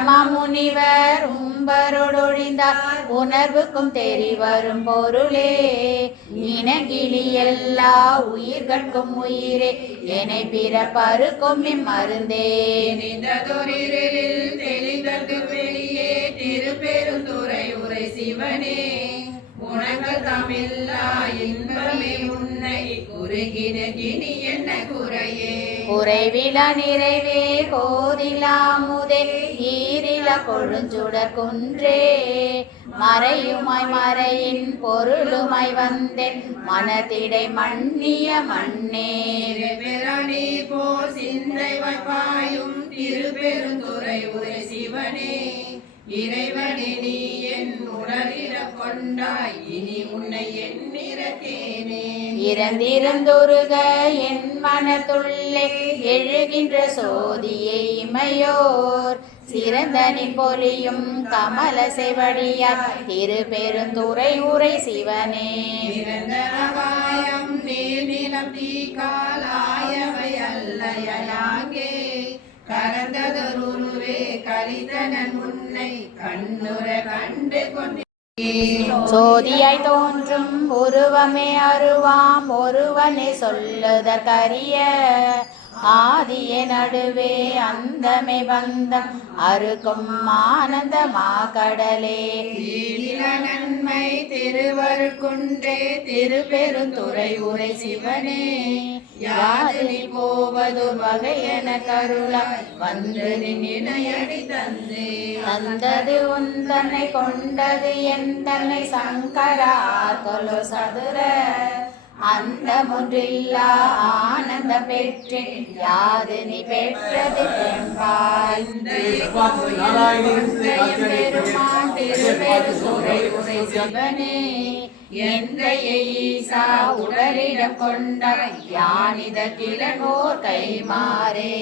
பரமமுனிவர் உம்பரோடொழிந்தார் உணர்வுக்கும் தெரிவரும் பொருளே. இனங்கிளி எல்லா உயிர்கட்கும் உயிரே என்னை பிறப்பருக்கும் இம்மருந்தே. நின்றதொரிருளில் தெளிந்தது வெளியே திருப்பெருந்துறை உரை சிவனே. குணங்கள் தமிழா இன்பமே உன்னை குறுகின கினி என்ன குறையே. குறைவில நிறைவே கோதிலாமுதே ஈரில கொழுஞ்சுடர் குன்றே. மறையுமாய் மறையின் பொருளுமாய் வந்தேன் மனத்திடை மன்னிய மண்ணே. பெரணி போர் சிந்தை வைப்பாயும் திருப்பெருந்துறை உரை சிவனே. இறைவனே நீ என் உணரிட கொண்டாய் இனி உன்னை எண்ணிறக்கேனே. இறந்திருந்தொருக என் மனத்துள்ளே எழுகின்ற சோதியை இமையோர் சிறந்தனி பொலியும் கமல செவடியார் திருப்பெருந்துறை உரை சிவனே. நிரந்தரகாயம் நீர் நிலம் தீக்கால் ஆயவை அல்லையாங்கே. கரந்ததொருவே கலிதனன் உன்னை கண்ணுற கண்டு கொண்டு சோதியாய் தோன்றும் உருவமே அருவாம் ஒருவனை சொல்லுதற்கரிய. ஆதிய நடுவே அந்தமே பந்தம் அறுக்கும் ஆனந்தமா கடலே. நன்மை திருவருக்குன்றே திருப்பெருந்துறை உரை சிவனே. யாதினி போவது வகையென கருளாய் வந்து நினையடி தந்தே. தந்தது உந்தனை கொண்டது என் தன்னை சங்கரார் கொலோ சதுர. அந்த முன்றில்லா ஆனந்த பெற்றேன் யாது நீ பெற்றது பெண்பாய். பெருமான் திருப்பெருந்துறை உரை சிவனே. எந்தைய ஈசா உடலிடம் கொண்டாய் யானித கிழங்கோர் கைமாறே.